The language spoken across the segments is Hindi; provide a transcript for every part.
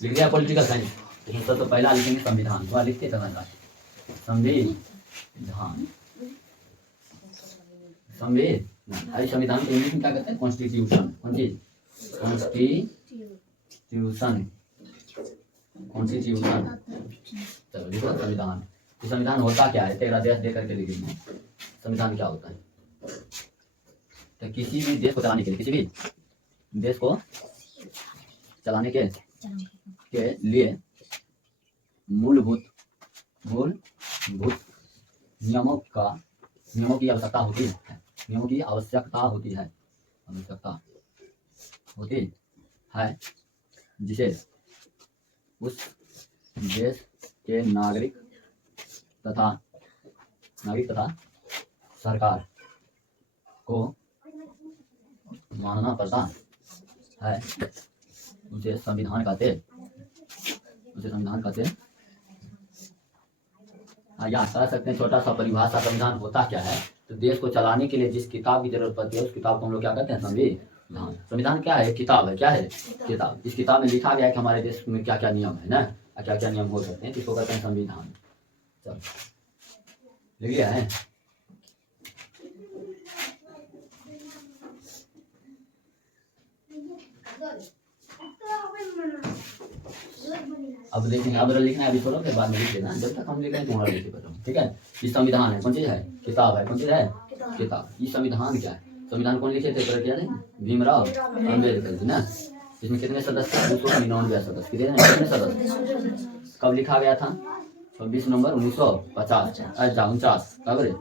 लिख दिया पॉलिटिकल साइंस। इसमें तो पहला लिखेंगे संविधान, वह लिखते चलना संविधान। संविधान संविधान को इंग्लिश में क्या कहते हैं? कॉन्स्टिट्यूशन। कौन चीज? कॉन्स्टिट्यूशन। कॉन्स्टिट्यूशन। चलो लिखो संविधान। संविधान होता क्या है? तेरा देश दे करके लिखेंगे संविधान क्या होता है। तो किसी भी देश को चलाने के लिए, किसी भी देश को चलाने के लिए मूलभूत नियमों की आवश्यकता होती है। नियमों की आवश्यकता होती है जिसे उस देश के नागरिक तथा सरकार को मानना पड़ता है। उसे संविधान कहते या कह सकते हैं छोटा सा परिभाषा संविधान होता क्या है। तो देश को चलाने के लिए जिस किताब की जरूरत पड़ती है उस किताब को हम लोग क्या कहते हैं? संविधान। संविधान क्या है? किताब है। क्या है? किताब। इस किताब में लिखा गया है कि हमारे देश में क्या क्या नियम है ना, क्या क्या नियम हो सकते हैं, किसको कहते हैं? संविधान। चलो लिख लिया है। अब देखेंगे, अब लिखना है अभी छोड़ो, फिर बाद में लिख देना। जब तक हम लिख रहे हैं तुम्हारा लिखे बताओ, ठीक है। ये संविधान है। कौन चीज है? किताब है। कौन चीज है? किताब। ये संविधान क्या है? संविधान कौन लिखे थे? क्या नहीं? भीमराव अम्बेडकर जी ना। इसमें कितने सदस्य? 299 सदस्य। कितने सदस्य? कब लिखा गया था? 26 नवंबर 1950 49 कब रे?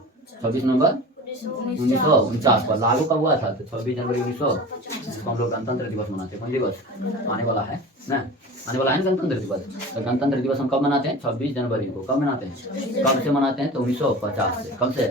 26 नवंबर 1949 पर लागू कब हुआ था? तो 26 जनवरी 1900 जिसको हम लोग गणतंत्र दिवस मनाते हैं। कौन दिवस आने वाला है ना? आने वाला है ना गणतंत्र दिवस। तो गणतंत्र दिवस हम कब मनाते हैं? 26 जनवरी को। कब मनाते हैं? कब से मनाते हैं? तो 1950 से। कब से?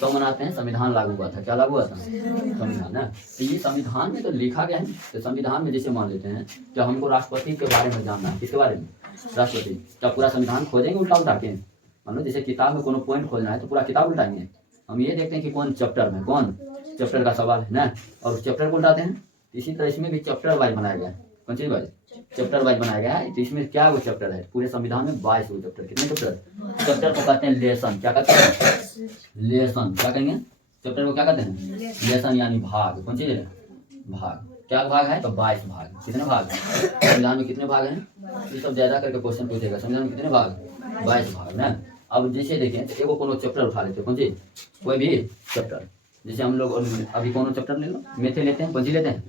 कब मनाते हैं? संविधान लागू हुआ था। क्या लागू हुआ था? संविधान ना। तो ये संविधान में तो लिखा गया है। तो संविधान में जैसे मान लेते हैं कि हमको राष्ट्रपति के बारे में जानना है। किसके बारे में? राष्ट्रपति। क्या पूरा संविधान खोजेंगे उल्टा उल्टा के? मान लो जैसे किताब में कोनो पॉइंट खोजना है तो पूरा किताब उल्टाएंगे। हम ये देखते हैं कि कौन चैप्टर में, कौन चैप्टर का सवाल है ना, और उस चैप्टर को उल्टाते हैं। इसी तरह इसमें भी चैप्टर वाइज बनाया गया है। कौन चीज वाइज? चैप्टर वाइज बनाया गया है। तो इसमें क्या वो चैप्टर है? पूरे संविधान में 22 वो चैप्टर। कितने चैप्टर? चैप्टर को कहते हैं लेसन। क्या कहते हैं? लेसन। क्या कहेंगे? चैप्टर को क्या कहते हैं? लेसन यानी भाग। कौन चीज है? भाग। क्या भाग है? तो 22 भाग। कितने भाग? संविधान में कितने भाग हैं? ये सब ज्यादा करके क्वेश्चन पूछेगा। संविधान में कितने भाग? 22 भाग ना। अब जैसे देखें तो एगो कोनो चैप्टर उठा लेते हैं। कौन सी? कोई भी चैप्टर। जैसे हम लोग अभी कोनो चैप्टर ले लो, मैथ लेते हैं। कौन सी लेते हैं?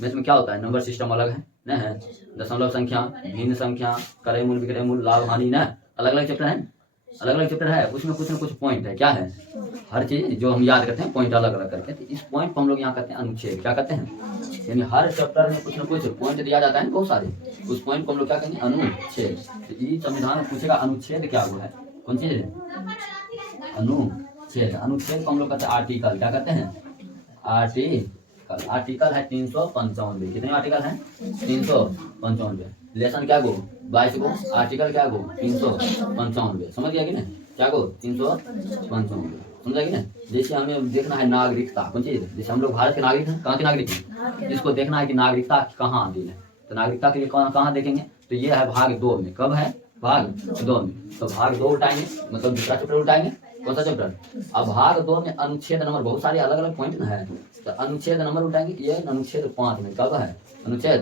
मैथ में क्या होता है? नंबर सिस्टम अलग है ना, है दशमलव संख्या, भिन्न संख्या, क्रय मूल, विक्रय मूल, लाभ हानि ना, अलग अलग चैप्टर है। अलग अलग चैप्टर है, उसमें कुछ ना कुछ पॉइंट है। क्या है? हर चीज जो हम याद करते हैं पॉइंट अलग अलग करके। तो इस पॉइंट को हम लोग यहाँ कहते हैं अनुच्छेद। क्या कहते हैं? यानी हर चैप्टर में कुछ ना कुछ पॉइंट दिया जाता है बहुत सारे, उस पॉइंट को हम लोग क्या कहेंगे? अनुच्छेद। तो ये संविधान में पूछेगा अनुच्छेद क्या हुआ है? कौन चीज है? अनुच्छेद। अनुच्छेद को हम लोग कहते हैं आर्टिकल। क्या कहते हैं? आर्टिकल। आर्टिकल है 395। कितने आर्टिकल हैं? 395। लेसन क्या गो? 22 गो। आर्टिकल क्या गो? 395। समझ गया कि नहीं? क्या गो? 395। समझा कि नहीं? जैसे हमें देखना है नागरिकता। कौन चीज? जैसे हम लोग भारत के नागरिक हैं। कहाँ के नागरिक हैं? जिसको देखना है कि नागरिकता कहाँ आती है, तो नागरिकता के लिए कहाँ देखेंगे? तो ये है भाग 2 में। कब है? भाग 2 में। तो भाग 2 उठाएंगे, मतलब दूसरा चैप्टर उठाएंगे। कौन सा चैप्टर? अब भाग 2 में अनुच्छेद नंबर, बहुत सारे अलग अलग पॉइंट ना है, तो अनुच्छेद नंबर उठाएंगे। ये अनुच्छेद 5 में। कब है अनुच्छेद?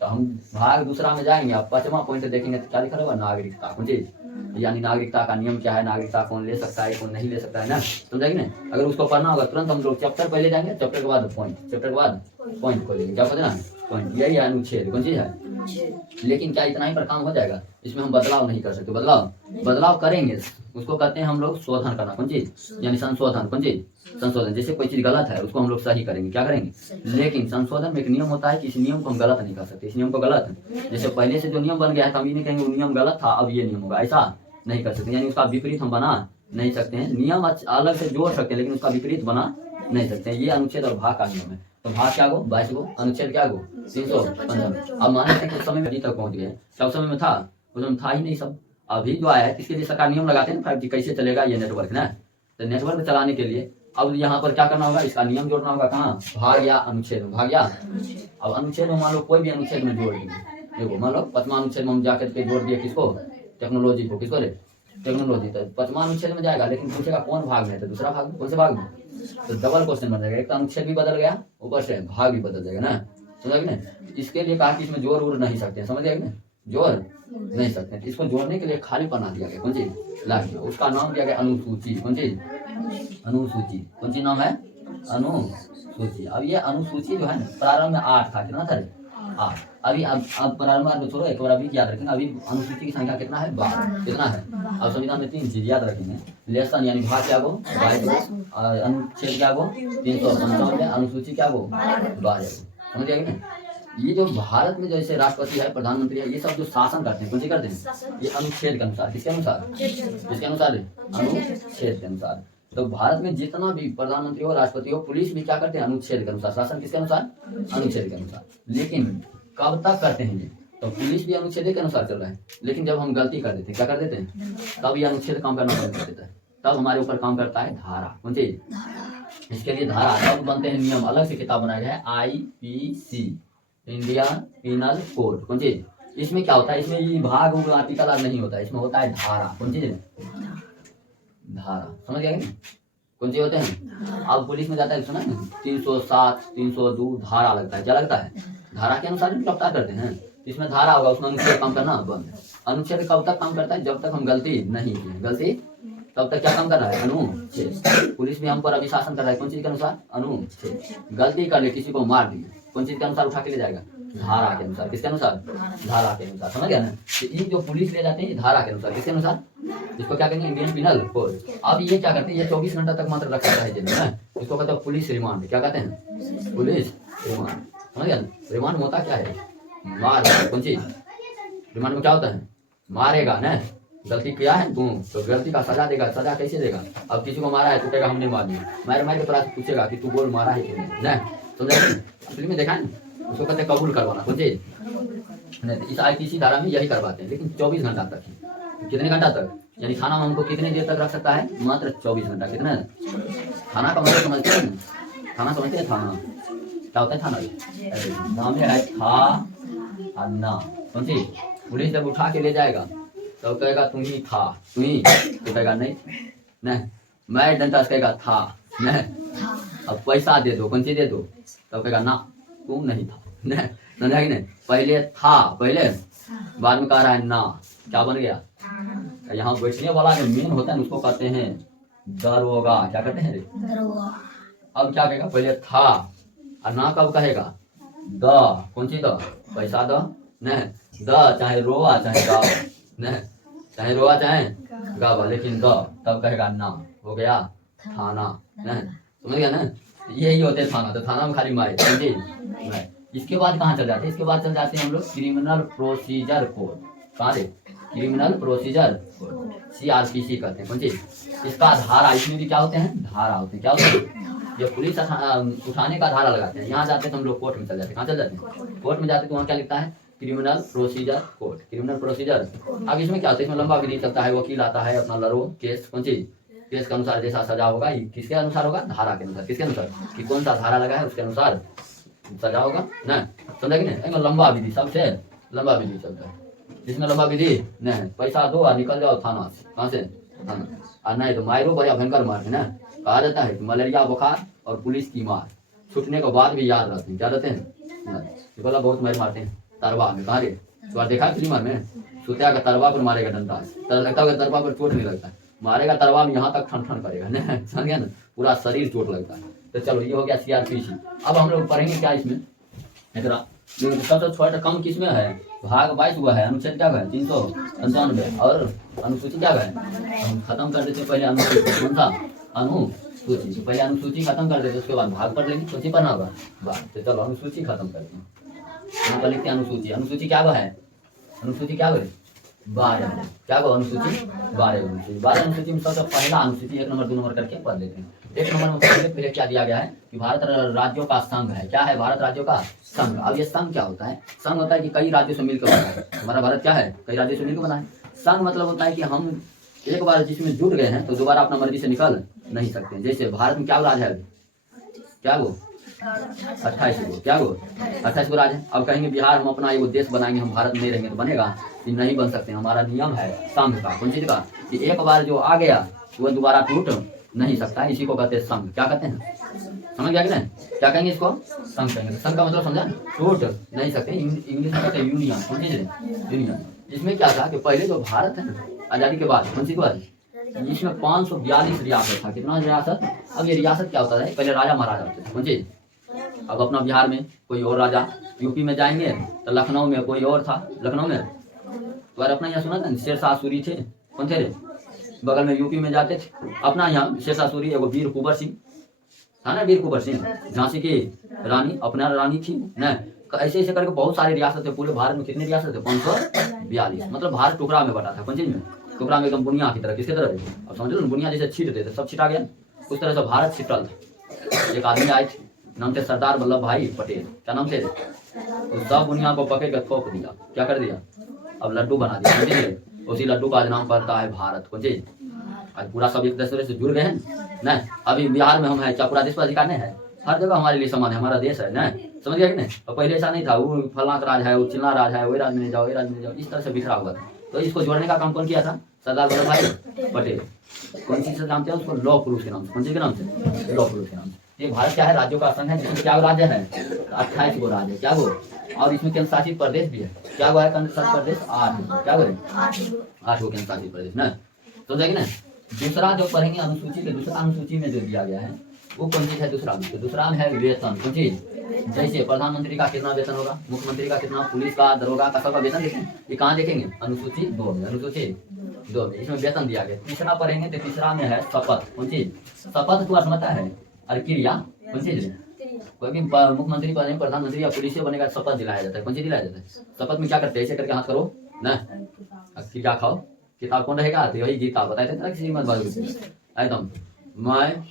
तो हम भाग दूसरा में जाएंगे, अब 5वां पॉइंट देखेंगे तो क्या लिखा होगा? नागरिकता। कौन चीज? यानी नागरिकता का नियम क्या है, नागरिकता कौन ले सकता है, कौन नहीं ले सकता है ना। समझा कि नहीं? अगर उसको पढ़ना होगा तुरंत हम लोग चैप्टर पहले जाएंगे, चैप्टर के बाद पॉइंट, चैप्टर के बाद पॉइंट खोलेंगे। क्या पढ़ना है? पॉइंट। यही है अनुच्छेद। कौन चीज है? लेकिन क्या इतना ही पर काम हो जाएगा? इसमें हम बदलाव नहीं कर सकते। बदलाव करेंगे, उसको कहते हैं हम लोग शोधन करना। कौन चीज? यानी संशोधन। कौन चीज? संशोधन। जैसे कोई चीज गलत है उसको हम लोग सही करेंगे। क्या करेंगे? लेकिन संशोधन में एक नियम होता है कि इस नियम को हम गलत नहीं कर सकते। इस नियम को गलत, जैसे पहले से जो नियम बन गया है तो हम ये नहीं कहेंगे वो नियम गलत था अब ये नियम होगा, ऐसा नहीं कर सकते। यानी उसका विपरीत हम बना नहीं सकते हैं। नियम अलग से जोड़ सकते हैं लेकिन उसका विपरीत बना नहीं सकते हैं। ये अनुच्छेद और भाग का नियम है। तो भाग क्या गो? 22 गो। अनुच्छेद क्या गो? 395। अब मान लेते हैं कि समय में तक पहुंच गए। क्या उस समय में था? उस समय था ही नहीं सब। अभी जो आया है इसके लिए सरकार नियम लगाते हैं ना 5G कैसे चलेगा ये नेटवर्क ना। तो नेटवर्क चलाने के लिए अब यहाँ पर क्या करना होगा? इसका नियम जोड़ना होगा। कहाँ? भाग या अनुच्छेद में। भाग या अब अनुच्छेद में मान लो कोई भी अनुच्छेद में जोड़ देंगे देखो मान लो पांचवा अनुच्छेद में हम जाकर के जोड़ दिए किसको, टेक्नोलॉजी को, किसको रे, टेक्नोलॉजी। तो पांचवा अनुच्छेद में जाएगा, लेकिन पूछेगा कौन भाग में है, तो दूसरा भाग में, कौन से भाग में, तो डबल क्वेश्चन बन जाएगा, एक तो अनुच्छेद भी बदल गया, ऊपर से भाग भी बदल जाएगा ना, समझ गए ना। इसके लिए कहा कि इसमें जोड़ उड़ नहीं सकते, समझ गए ना, जोड़ नहीं सकते। इसको जोड़ने के लिए खाली बना दिया गया, कौन चीज ला दिया, उसका नाम दिया गया अनुसूची, कौन चीज, अनुसूची, कौन सी नाम है, अनुसूची। अब ये अनुसूची जो है ना, प्रारंभ में 8 था, कितना था, 8। अभी अब प्रारंभ में छोड़ो, एक बार अभी याद रखेंगे, अभी अनुसूची की संख्या कितना है, 12, कितना है। अब संविधान में 3 चीज याद रखेंगे, लेसन यानी भाग क्या गो, 22, अनुच्छेद क्या गो 355, अनुसूची क्या गो 12, समझ गया ना। ये जो भारत में जैसे राष्ट्रपति है, प्रधानमंत्री है, ये सब जो शासन करते हैं, कौन सी करते हैं, ये अनुच्छेद के अनुसार, किसके अनुसार, किसके अनुसार, अनुच्छेद के अनुसार। तो भारत में जितना भी प्रधानमंत्री हो, राष्ट्रपति हो, पुलिस भी क्या करते हैं, अनुच्छेद के अनुसार, शासन किसके अनुसार, अनुच्छेद के अनुसार। लेकिन कब तक करते हैं ये, तो पुलिस भी अनुच्छेद के अनुसार चल रहा है, लेकिन जब हम गलती कर देते हैं, क्या कर देते हैं, तब ये अनुच्छेद काम करना बंद कर देता है, तब हमारे ऊपर काम करता है धारा, कौन सी, इसके लिए धारा, तब बनते हैं नियम, अलग से किताब बनाया गया है, IPC, इंडियन पिनल कोड, कौन चीज। इसमें क्या होता है, इसमें ये भाग उग आर्टिकल नहीं होता है, इसमें होता है धारा, कौन चीज, धारा, समझ गया ना, कौन से होते हैं। अब पुलिस में जाता है, सुना है 307, 302 धारा लगता है, क्या लगता है, धारा के अनुसार गिरफ्तार करते हैं। इसमें धारा होगा, उसमें अनुच्छेद काम करना बंद। अनुच्छेद कब तक काम करता है, जब तक हम गलती नहीं की, गलती तब तक क्या काम कर रहा है, अनुच्छेद। पुलिस भी हम पर अभी शासन कर रहा है, कौन चीज के अनुसार, अनुच्छेद। गलती कर ले, किसी को मार दिए, कौन चीज के अनुसार उठा के ले जाएगा, धारा के अनुसार, किसके अनुसार, धारा के अनुसार, समझ गया ना। तो ये जो पुलिस ले जाते हैं धारा के अनुसार, किसके अनुसार, इसको क्या कहेंगे, इंडियन पिनल कोड। अब ये क्या करते हैं, ये 24 घंटा तक मात्र रखा है जेल में, इसको कहते हैं पुलिस रिमांड, क्या कहते हैं, पुलिस रिमांड, समझ गया ना। रिमांड में होता क्या है, मार, कौन चीज, रिमांड में क्या होता है, मारेगा ना, गलती किया है तू, तो गलती का सजा देगा, सजा कैसे देगा। अब किसी को मारा है तो कहेगा हमने मार दिया, मार के तुरंत पूछेगा कि तू बोल मारा है कि नहीं, समझा, फिल्म में देखा है, उसको कहते हैं कबूल करवाना, कौन चीज, इस IPC धारा में यही करवाते हैं, लेकिन 24 घंटा तक, कितने घंटा तक, यानी थाना में हमको कितने देर तक रख सकता है, मात्र 24 घंटा। कितना थाना का मतलब समझते हैं, थाना समझते हैं, थाना क्या होता है, थाना नाम है था ना, कौन सी। पुलिस जब उठा के ले जाएगा तो कहेगा तुम ही था, तुम ही, तो कहेगा नहीं नहीं, मैं डंडा कहेगा था नहीं, अब पैसा दे दो, कौन सी दे दो, तो कहेगा ना तुम नहीं था, नहीं, समझा कि नहीं। पहले था, पहले, बाद में कह रहा है ना, क्या बन गया। यहाँ बैठने वाला जो मेन होता है उसको कहते हैं दरोगा, क्या कहते हैं, अब क्या कहेगा, पहले था, और ना कब कहेगा, द, कौन सी द, पैसा द, नहीं, द चाहे रोआ चाहे गावा, नहीं, चाहे रोआ चाहे गावा, लेकिन द तब कहेगा ना, हो गया थाना, नहीं, समझ गया ना। यही होते हैं थाना, तो थाना में खाली मारे, समझे। इसके बाद कहाँ चल जाते हैं, इसके बाद चल जाते हैं हम लोग क्रिमिनल प्रोसीजर कोड, कहाँ रे, क्रिमिनल प्रोसीजर कोड, CRPC कहते हैं, कौन चीज। इसका धारा, इसमें भी क्या होते हैं, धारा होते हैं, क्या होते हैं, जब पुलिस उठाने का धारा लगाते हैं, यहाँ जाते हैं तो हम लोग कोर्ट में चल जाते हैं, कहाँ चल जाते हैं, कोर्ट में जाते हैं, तो वहाँ क्या लिखता है, criminal procedure code, criminal procedure. अब इसमें क्या होता है, इसमें लंबा विधि चलता है, वकील आता है, अपना लड़ो केस, कौन चीज, केस के अनुसार जैसा सजा होगा, किसके अनुसार होगा, धारा के अनुसार, किसके अनुसार, कि कौन सा धारा लगा है उसके अनुसार सजा होगा ना, समझा कि नहीं। लंबा विधि, सबसे लंबा विधि चलता है, जिसमें लंबा विधि नहीं, पैसा दो और निकल जाओ थाना से, कहाँ से, थाना, और नहीं तो मारो बड़ा भयंकर मार है ना। कहा जाता है कि मलेरिया बुखार और पुलिस की मार छूटने के बाद भी याद रहते हैं, क्या रहते हैं, बोला बहुत मार मारते हैं तरवा में, कहा रे, तो देखा फिल्म में, सुतिया का तरवा पर मारेगा डंडा, लगता है तरवा पर चोट नहीं लगता, मारेगा तरवा में यहाँ तक ठन ठन करेगा ना, समझ गया ना, पूरा शरीर चोट लगता है। तो चलो ये हो गया CRPC। अब हम लोग पढ़ेंगे क्या इसमें, सबसे छोटा कम किसमें है, भाग 22 हुआ है, अनुच्छेद क्या है 395, और अनुसूची क्या है, हम खत्म कर देते पहले अनुसूची, कौन सा, अनुसूची, तो पहले अनुसूची खत्म कर देते, उसके बाद भाग पढ़ लेंगे, सूची पढ़ना होगा बात। तो चलो अनुसूची खत्म करते हैं, यहाँ पर लिखते हैं अनुसूची। अनुसूची क्या है, अनुसूची क्या है, 12, क्या है अनुसूची, 12 अनुसूची। 12 अनुसूची में सबसे पहला अनुसूची 1 नंबर 2 नंबर करके पढ़ लेते हैं। 1 नंबर में पहले क्या दिया गया है कि भारत राज्यों का संघ है, क्या है, भारत राज्यों का संघ। अब ये संघ क्या होता है, संघ होता है कि कई राज्यों से मिलकर बना है, हमारा भारत क्या है, कई राज्यों से मिलकर बना है। संघ मतलब होता है कि हम एक बार जिसमें जुड़ गए हैं तो दोबारा अपना मर्जी से निकल नहीं सकते। जैसे भारत में क्या राज है, क्या वो 28 गो, क्या गो 28 गो राज्य है। अब कहेंगे बिहार हम अपना एगो देश बनाएंगे, हम भारत में नहीं रहेंगे तो बनेगा? ये नहीं बन सकते। हमारा नियम है संघ का, कौन चीज का, कि एक बार जो आ गया वो दोबारा टूट नहीं सकता। इसी को कहते हैं संघ। क्या कहते हैं? समझ गया कि नहीं? क्या कहेंगे इसको? संघ कहेंगे। संघ का मतलब समझा? टूट नहीं सकते। इंग्लिश में कहते हैं यूनियन, कौन चीज है? यूनियन। इसमें क्या था कि पहले जो भारत है ना आजादी के बाद, कौन सी बात, इसमें 542 रियासत था। कितना रियासत? अब ये रियासत क्या होता है, पहले राजा महाराजा होते थे, कौन चीज। अब अपना बिहार में कोई और राजा, यूपी में जाएंगे तो लखनऊ में कोई और था, लखनऊ में तो अपना यहाँ सुना था शेरशाह सूरी थे, कौन थे रे? बगल में यूपी में जाते थे अपना यहाँ शेरशाह सूरी, एगो वीर कुंवर सिंह था ना, वीर कुंवर सिंह झांसी की रानी अपना रानी थी न। ऐसे ऐसे करके बहुत सारे रियासत थे पूरे भारत में। कितने रियासत थे? 542। मतलब भारत टुकड़ा में बटा था, कौन चीज में? टुकड़ा में एकदम बुनिया की तरह। किसके तरह? अब समझ लो, बुनिया जैसे छीटते थे सब छिटा गया, उस तरह से भारत छिटल था। एक आदमी आए थे, नाम थे सरदार वल्लभ भाई पटेल। क्या नाम थे? उस सब बुनिया को पकड़ कर थोप दिया। क्या कर दिया? अब लड्डू बना दिया, समझिए। उसी लड्डू का आज नाम पड़ता है भारत, कौन चीज। आज पूरा सब एक दूसरे से जुड़ गए हैं न। अभी बिहार में हम है, क्या पूरा देश पर अधिकार नहीं है? हर जगह हमारे लिए समान है, हमारा देश है न। समझ गया कि नहीं? और पहले ऐसा नहीं था, वो फलां का राज है, वो चिल्ला राज है, वही राज में जाओ, वही राज में जाओ, इस तरह से बिखरा हुआ था। तो इसको जोड़ने का काम कौन किया था? सरदार वल्लभ भाई पटेल। कौन चीज से जानते हैं उसको? लौह पुरुष के नाम से। कौन चीज के नाम से? लौह पुरुष के नाम से। ये भारत क्या है? राज्यों का संघ है, जिसमें क्या राज्य है? 28 गो राज्य है। क्या गो? और इसमें केंद्र शासित प्रदेश भी है। क्या गो है? केंद्र शासित प्रदेश 8। क्या बोले? 8 गो केंद्र शासित प्रदेश न। तो देखिए ना, दूसरा जो पढ़ेंगे अनुसूची के, दूसरा अनुसूची में जो दिया गया है वो कौन चीज है? दूसरा में, दूसरा में है वेतन, कौन चीज। जैसे प्रधानमंत्री का कितना वेतन होगा, मुख्यमंत्री का कितना, पुलिस का, दरोगा का, सबका वेतन देखेंगे। ये कहाँ देखेंगे? अनुसूची 2 में। अनुसूची 2 में इसमें वेतन दिया गया। तीसरा पढ़ेंगे तो तीसरा में है शपथ, कौन चीज। शपथ को समझता है? और क्रिया, कौन चीज। कोई भी मुख्यमंत्री बने, प्रधानमंत्री या पुलिस से बनेगा, शपथ दिलाया जाता है। कौन चीज दिलाया जाता है? शपथ में क्या करते हैं? ऐसे करके हाथ करो न, क्या खाओ। किताब कौन रहेगा? तो वही गीता बताए थे ना, किसी मत एकदम, मैं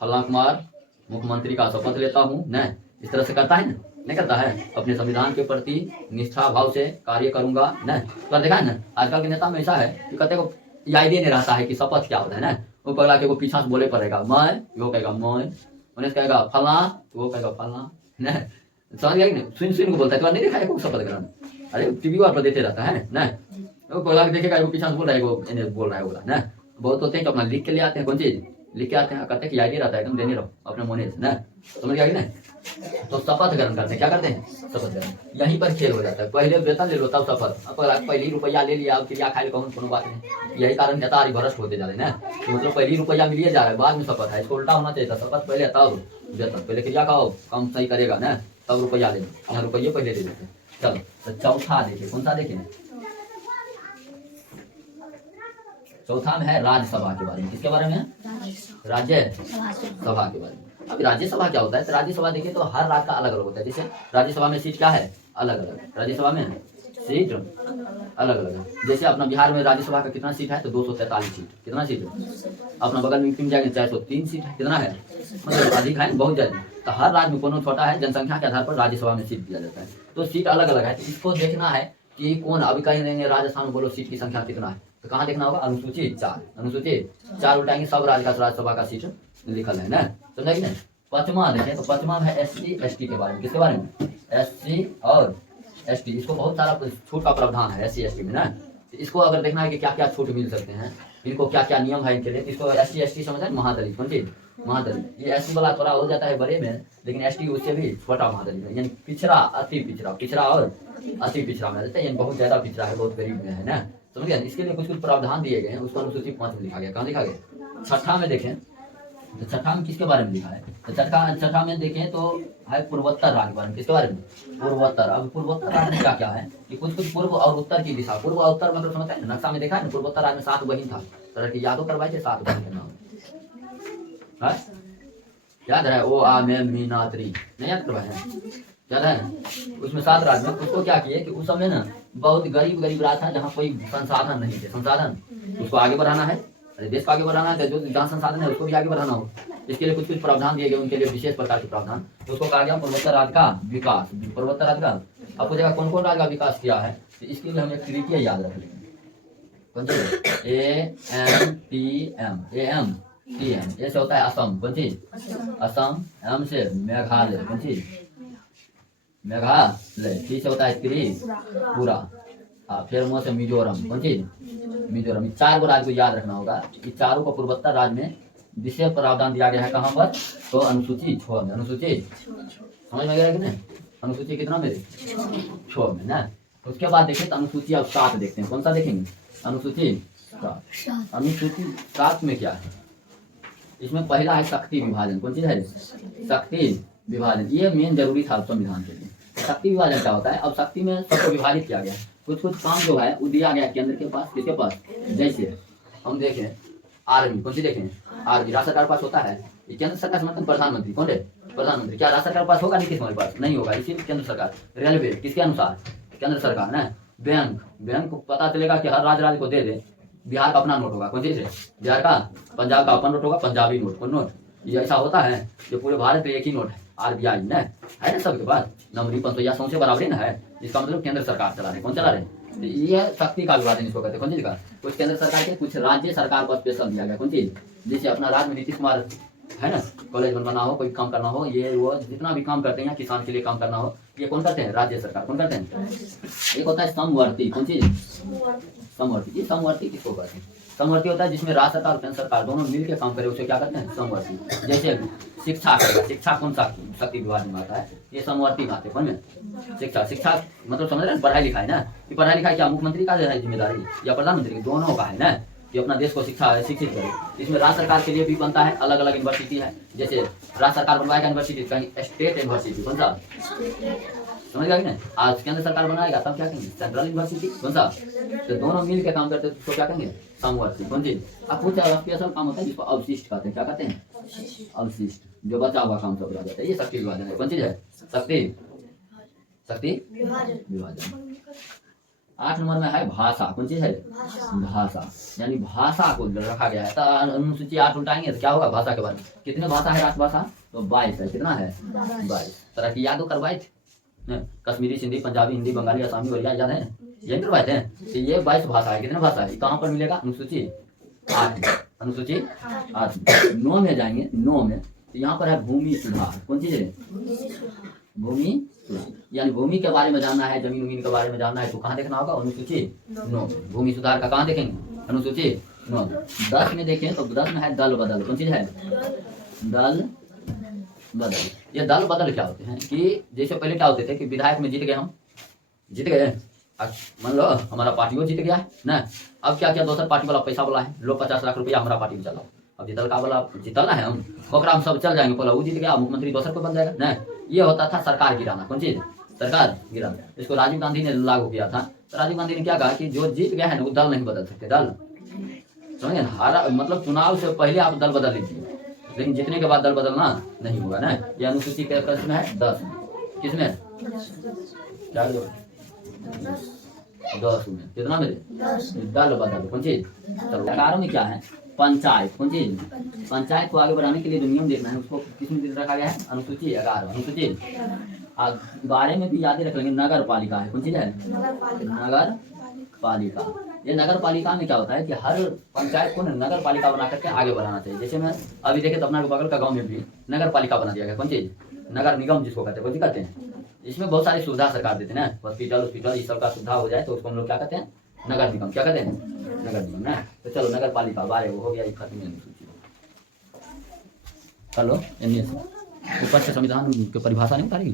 फलां कुमार मुख्यमंत्री का शपथ लेता हूँ न। इस तरह से करता है ना? नहीं करता है? अपने संविधान के प्रति निष्ठा भाव से कार्य करूंगा न। तो देखा है ना, आजकल के नेता में ऐसा है कि कहते को आइडिया नहीं रहता है कि शपथ क्या होता है ना। वो पगला के वो पीछा से बोले पड़ेगा मैं, वो कहेगा मैं, उन्हें कहेगा फला, वो कहेगा फला न। समझ गया कि नहीं? सुन सुन को बोलता है। तो नहीं देखा है शपथ ग्रहण? अरे टीवी पर देते रहता है ना। वो पगला के देखेगा, वो पीछा से बोल रहा है, वो इन्हें बोल रहा है बोला ना। बहुत होते हैं तो अपना लिख के ले आते हैं, कौन चीज लिख के आते हैं, कहते हैं कि आइडिया रहता है एकदम, देने रहो अपने मोने से न। समझ गया कि नहीं? तो शपथ ग्रहण करते हैं। क्या करते हैं? शपथ ग्रहण। यहीं पर खेल हो जाता है। पहले वेतन ले लो तब शपथ। अब पहले रुपया ले लिया, अब क्रिया खाए कहूँ कोनो बात नहीं। यही कारण नेता आरी भ्रष्ट होते जा रहे हैं ना। तो मतलब पहले रुपया मिलिए जा रहा है, बाद में शपथ है। इसको उल्टा होना चाहिए था, शपथ पहले तब वेतन। पहले क्रिया खाओ, काम सही करेगा ना, तब रुपया ले लो। यहाँ रुपये पहले दे देते। चलो तो चौथा देखिए, कौन सा देखिए? चौथा में है राज्यसभा के बारे में। किसके बारे में? राज्य सभा के बारे में। अब राज्यसभा क्या होता है? तो राज्यसभा देखिए तो हर राज्य का अलग अलग होता है। जैसे राज्यसभा में सीट क्या है? अलग अलग। राज्यसभा में सीट अलग अलग है। जैसे अपना बिहार में राज्यसभा का कितना सीट है? तो 243 सीट। कितना सीट है? अपना बगल में यूपी में जाएंगे 403 सीट है। कितना है? मतलब अधिक है, बहुत ज्यादा। तो हर राज्य में कोनो छोटा है, जनसंख्या के आधार पर राज्यसभा में सीट दिया जाता है। तो सीट अलग अलग है। तो इसको देखना है कि कौन, अभी कहीं देंगे राजस्थान में, बोलो सीट की संख्या कितना है, तो कहाँ देखना होगा? अनुसूची 4। अनुसूची 4 उठाएंगे, सब राज्य का राज्यसभा का सीट लिखल है ना। समझा कि नहीं? पचमा देखें तो पचमा है SC ST के बारे में। किसके बारे में? SC और ST। इसको बहुत सारा छूट का प्रावधान है SC ST में ना। इसको अगर देखना है कि क्या क्या छूट मिल सकते हैं, इनको क्या क्या नियम है इनके लिए, इसको SC ST समझे? महादलित, कौन चीज? महादलित। ये SC वाला थोड़ा हो जाता है बड़े में, लेकिन ST उससे भी छोटा महादलित है, यानी पिछड़ा, अति पिछड़ा, पिछड़ा और अति पिछड़ा में रहता है, यानी बहुत ज्यादा पिछड़ा है, बहुत गरीब में है ना। समझ गया? इसके लिए कुछ कुछ प्रावधान दिए गए हैं, उसको अनुसूची 5 में लिखा गया। कहाँ लिखा गया? छठा में देखें तो छठा में किसके बारे में लिखा है? तो छठा में देखें तो है पूर्वोत्तर राज्य के बारे में। किसके बारे में? पूर्वोत्तर। अब पूर्वोत्तर राज्य में क्या क्या है कि कुछ कुछ पूर्व और उत्तर की दिशा। पूर्व और उत्तर मतलब समझते हैं, नक्शा में देखा है ना, पूर्वोत्तर राज्य में 7 बहिन था, तरह की यादों करवाए थे 7 बहिन के नाम है? याद है? ओ आ मैं मीनात्री, नहीं याद करवाए हैं? याद है? उसमें 7 राज्य में उसको क्या किए कि उस समय ना बहुत गरीब गरीब राज्य था, जहाँ कोई संसाधन नहीं थे। संसाधन उसको आगे बढ़ाना है, अरे देश को आगे बढ़ाना है, जो जहाँ संसाधन है उसको भी आगे बढ़ाना हो। इसके लिए कुछ कुछ प्रावधान दिए गए, उनके लिए विशेष प्रकार के प्रावधान। तो उसको कहा गया पूर्वोत्तर राज्य का विकास। पूर्वोत्तर राज्य का अब पूछेगा कौन कौन राज्य का विकास किया है, तो इसके लिए हम एक तृतीय याद रख लेंगे। कौन सी? AMTM। AM टी एम, ए से होता है असम, कौन चीज? असम। एम से मेघालय, कौन चीज? मेघालय। टी से होता है त्रिपुरा। फिर मो से मिजोरम, कौन चीज? मिजोरम। 4 को राज्य को याद रखना होगा। इस चारों को पूर्वोत्तर राज्य में विशेष प्रावधान दिया गया है। कहाँ पर? तो अनुसूची 6 में। अनुसूची समझ में गया कि नहीं? अनुसूची कितना में? 6 में ना। उसके बाद देखिए तो अनुसूची अब 7 देखते हैं। कौन सा देखेंगे? अनुसूची 7। अनुसूची 7 में क्या है? इसमें पहला है शक्ति विभाजन। कौन चीज है? शक्ति विभाजन। ये मेन जरूरी था संविधान के लिए। शक्ति विभाजन क्या होता है? अब शक्ति में सबको विभाजित किया गया। कुछ कुछ काम जो है वो दिया गया केंद्र के पास, किसके पास? जैसे हम देखें आर्मी, कौन सी देखें? आर्मी राज्य सरकार के पास होता है। ये केंद्र सरकार से मतलब प्रधानमंत्री। कौन है? प्रधानमंत्री। क्या राज्य सरकार के पास होगा? नीतीश कुमार के पास नहीं होगा, इसीलिए केंद्र सरकार। रेलवे किसके अनुसार? केंद्र सरकार ना। बैंक, बैंक को पता चलेगा कि हर राज्य को दे दे। बिहार का अपना नोट होगा। कौन चीज है? बिहार का। पंजाब का अपना नोट होगा, पंजाबी नोट। कौन नोट? ये ऐसा होता है जो पूरे भारत में एक ही नोट है, आरबीआई ना है ना सबके पास। नंबरी 500 सौसे बराबर ना है। इसका मतलब केंद्र सरकार चला रहे। कौन चला रहे? तो ये शक्ति का विभाजन इसको कहते हैं। कौन चीज का? कुछ केंद्र सरकार के, कुछ राज्य सरकार को स्पेशल दिया गया। कौन चीज? जैसे अपना राज्य में नीतीश कुमार है ना, कॉलेज बनवाना हो, कोई काम करना हो, ये वो जितना भी काम करते हैं, किसान के लिए काम करना हो, ये कौन करते हैं? राज्य सरकार। कौन करते हैं? एक होता है समवर्ती। कौन चीज? समवर्ती। ये समवर्ती किसको कहते हैं? समवर्ती होता है जिसमें राज्य सरकार और केंद्र सरकार दोनों मिलकर काम करे, उसे क्या कहते हैं? समवर्ती। जैसे शिक्षा करेगा, शिक्षा कौन सा शक्ति विभाजन में आता है? ये समवर्ती बात है। कौन में? शिक्षा। शिक्षा मतलब समझ रहे हैं? पढ़ाई लिखाई ना। ये पढ़ाई लिखाई क्या मुख्यमंत्री का है जिम्मेदारी या प्रधानमंत्री की? दोनों का है ना, कि अपना देश को शिक्षित करे। इसमें राज्य सरकार के लिए भी बनता है, अलग अलग यूनिवर्सिटी है। जैसे राज्य सरकार बनवाएगा यूनिवर्सिटी, कहीं स्टेट यूनिवर्सिटी। कौन सा? समझ गया कि नहीं? आज केंद्र सरकार बनाएगा तब क्या कहेंगे? Central university. कौन सा? तो दोनों मिल के काम करते हैं तो क्या कहेंगे? समवर्ती। कौन चीज? अब कुछ स्पेशल काम होता है जिसको अवशिष्ट कहते हैं। क्या कहते हैं? अवशिष्ट। जो बचा हुआ काम सब रह जाता है, ये शक्ति विभाजन है। कौन चीज है? शक्ति विभाजन। 8 नंबर में है भाषा। कौन चीज है? भाषा। यानी भाषा को रखा गया है। तो अनुसूची 8 उल्टाएंगे तो क्या होगा? भाषा के बारे में। कितने भाषा है? राष्ट्रभाषा तो 22 है। कितना है? 22 तरह की याद हो करवाए थे। कश्मीरी, सिंधी, पंजाबी, हिंदी, बंगाली, आसामी, उड़िया याद है? यही करवाए थे। तो ये 22 भाषा है। कितने भाषा है? कहाँ पर मिलेगा? अनुसूची 8। अनुसूची 8। 9 में जाएंगे। 9 में तो यहाँ पर है भूमि सुधार। कौन चीज है? भूमि सुधार। यानी भूमि के बारे में जानना है, जमीन उमीन के बारे में जानना है तो कहाँ देखना होगा? अनुसूची 9। भूमि सुधार का कहाँ देखेंगे? अनुसूची 9। 10 में देखें तो 10 में है दल बदल। कौन चीज है? दल बदल। ये दल बदल क्या होते हैं कि जैसे पहले क्या होते थे कि विधायक में जीत गए, हम जीत गए, मान लो हमारा पार्टी जीत गया है ना। अब क्या किया? दूसर पार्टी वाला पैसा वाला है, लो 50 लाख रुपया हमारा पार्टी में चलाओ। अब जीतल का वाला जीतल है, हम सब चल जाएंगे। बोला वो जीत गया, मुख्यमंत्री दूसर को बन जाएगा ना। ये होता था सरकार गिराना। कौन चीज? सरकार गिराना। इसको राजीव गांधी ने लागू किया था। तो राजीव गांधी ने क्या कहा कि जो जीत गया है ना वो दल नहीं बदल सकते। दल समझे? हारा मतलब चुनाव से पहले आप दल बदल लीजिए, लेकिन जीतने के बाद दल बदलना नहीं होगा ना। ये अनुसूची के प्रश्न में है 10। किसमें? 10 में। कितना मेरे? दल बदल। कौन चीज? चलो 11 में क्या है? पंचायत। कौन चीज? पंचायत को आगे बढ़ाने के लिए जो नियम देखना है उसको किसमें रखा गया है? अनुसूची 11। अनुसूची 12 में भी याद रख लेंगे। नगर पालिका है। कौन चीज है? नगर पालिका। ये नगर पालिका में क्या होता है कि हर पंचायत को नगर पालिका बना करके आगे बढ़ाना चाहिए। जैसे मैं अभी देखे तो अपना बगल का गांव में भी नगर पालिका बना दिया गया। कौन चीज? नगर निगम जिसको कहते हैं। कौन कहते हैं? इसमें बहुत सारी सुविधा सरकार देते हैं ना, हॉस्पिटल इस सब का सुविधा हो जाए तो उसको हम लोग क्या कहते हैं? नगर निगम। क्या कहते हैं? नगर निगम ना। तो चलो नगर पालिका 12 हो गया। खत्म। चलो ऊपर से संविधान की परिभाषा नहीं उतारी।